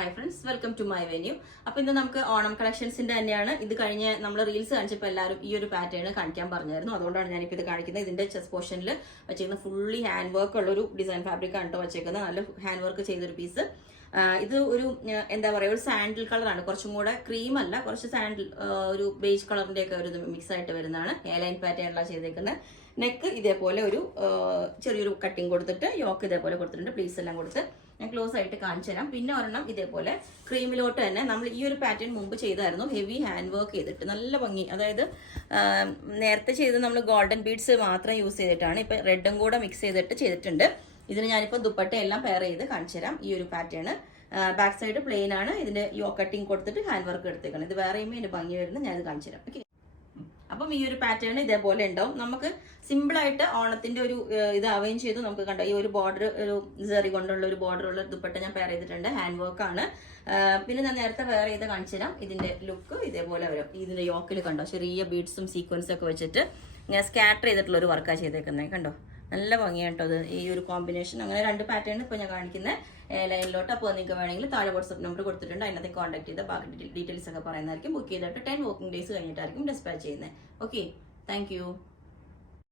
Hi friends, welcome to my venue. അപ്പോൾ ഇന്ന് നമുക്ക് ഓണം കളക്ഷൻസിന്റെ തന്നെയാണ്. ഇത് കഴിഞ്ഞ് നമ്മൾ റീൽസ് കാണിച്ചപ്പോൾ എല്ലാവരും ഈ ഒരു പാറ്റേൺ കാണിക്കാൻ പറഞ്ഞായിരുന്നു. അതുകൊണ്ടാണ് ഞാനിപ്പോൾ ഇത് കാണിക്കുന്നത്. ഇതിന്റെ ചെസ്റ്റ് പോർഷനിൽ വെച്ചിരിക്കുന്ന ഫുള്ളി ഹാൻഡ് വർക്ക് ഉള്ള ഒരു ഡിസൈൻ ഫാബ്രിക് ആണ് കേട്ടോ വെച്ചേക്കുന്നത്. നല്ല ഹാൻഡ് വർക്ക് ചെയ്തൊരു പീസ്. ഇത് ഒരു എന്താ പറയുക, ഒരു സാൻഡിൽ കളറാണ്. കുറച്ചും കൂടെ ക്രീം അല്ല, കുറച്ച് സാൻഡിൽ ഒരു ബേജ് കളറിന്റെ ഒക്കെ ഒരു മിക്സ് ആയിട്ട് വരുന്നതാണ്. എയർലൈൻ പാറ്റേണിലാണ് ചെയ്തേക്കുന്നത്. നെക്ക് ഇതേപോലെ ഒരു ചെറിയൊരു കട്ടിങ് കൊടുത്തിട്ട്, യോക്ക് ഇതേപോലെ കൊടുത്തിട്ടുണ്ട്, പ്ലീസ് എല്ലാം കൊടുത്ത് ഞാൻ ക്ലോസ് ആയിട്ട് കാണിച്ചു തരാം. പിന്നെ ഒരെണ്ണം ഇതേപോലെ ക്രീമിലോട്ട് തന്നെ നമ്മൾ ഈ ഒരു പാറ്റേൺ മുമ്പ് ചെയ്തായിരുന്നു, ഹെവി ഹാൻഡ് വർക്ക് ചെയ്തിട്ട് നല്ല ഭംഗി. അതായത് നേരത്തെ ചെയ്ത് നമ്മൾ ഗോൾഡൻ ബീഡ്സ് മാത്രം യൂസ് ചെയ്തിട്ടാണ്, ഇപ്പൊ റെഡും കൂടെ മിക്സ് ചെയ്തിട്ട് ചെയ്തിട്ടുണ്ട്. ഇതിന് ഞാനിപ്പോൾ ദുപ്പട്ട എല്ലാം പെയർ ചെയ്ത് കാണിച്ചു തരാം. ഈ ഒരു പാറ്റേൺ ബാക്ക് സൈഡ് പ്ലെയിൻ ആണ്. ഇതിന്റെ യോ കട്ടിങ് കൊടുത്തിട്ട് ഹാൻഡ് വർക്ക് എടുത്തേക്കാണ്. ഇത് വേറെയും ഇതിന്റെ ഭംഗി വരുന്നത് ഞാനിത് കാണിച്ചു തരാം. ഓക്കെ, അപ്പം ഈ ഒരു പാറ്റേൺ ഇതേപോലെ ഉണ്ടാവും. നമുക്ക് സിമ്പിൾ ആയിട്ട് ഓണത്തിന്റെ ഒരു ഇത് അറേഞ്ച് ചെയ്തു. നമുക്ക് കണ്ടോ, ഈ ഒരു ബോർഡർ, ഒരു സെറി കൊണ്ടുള്ള ഒരു ബോർഡർ ഉള്ള ദുപ്പട്ട ഞാൻ പെയർ ചെയ്തിട്ടുണ്ട്. ഹാൻഡ് വർക്ക് ആണ്. പിന്നെ ഞാൻ നേരത്തെ വെയർ ചെയ്ത് കാണിച്ചു തരാം. ഇതിന്റെ ലുക്ക് ഇതേപോലെ വരും. ഇതിന്റെ യോക്കിൽ കണ്ടോ, ചെറിയ ബീഡ്സും സീക്വൻസും ഒക്കെ വെച്ചിട്ട് ഞാൻ സ്കാറ്റർ ചെയ്തിട്ടുള്ള ഒരു വർക്കാണ് ചെയ്തേക്കുന്നത്. കണ്ടോ, നല്ല ഭംഗിയാണ് കേട്ടോ. അത് ഈ ഒരു കോമ്പിനേഷൻ. അങ്ങനെ രണ്ട് പാറ്റേൺ ഇപ്പോൾ ഞാൻ കാണിക്കുന്നത് ലൈനിലോട്ട്. അപ്പോൾ നിങ്ങൾക്ക് വേണമെങ്കിൽ താഴെ വാട്സ്ആപ്പ് നമ്പർ കൊടുത്തിട്ടുണ്ട്, അതിനകത്ത് കോൺടാക്ട് ചെയ്ത് ബാക്കി ഡീറ്റെയിൽസ് ഒക്കെ പറയുന്നതായിരിക്കും. ബുക്ക് ചെയ്തിട്ട് 10 വർക്കിംഗ് ഡേയ്സ് കഴിഞ്ഞിട്ടായിരിക്കും ഡിസ്പാച്ച് ചെയ്യുന്നത്. Okay, thank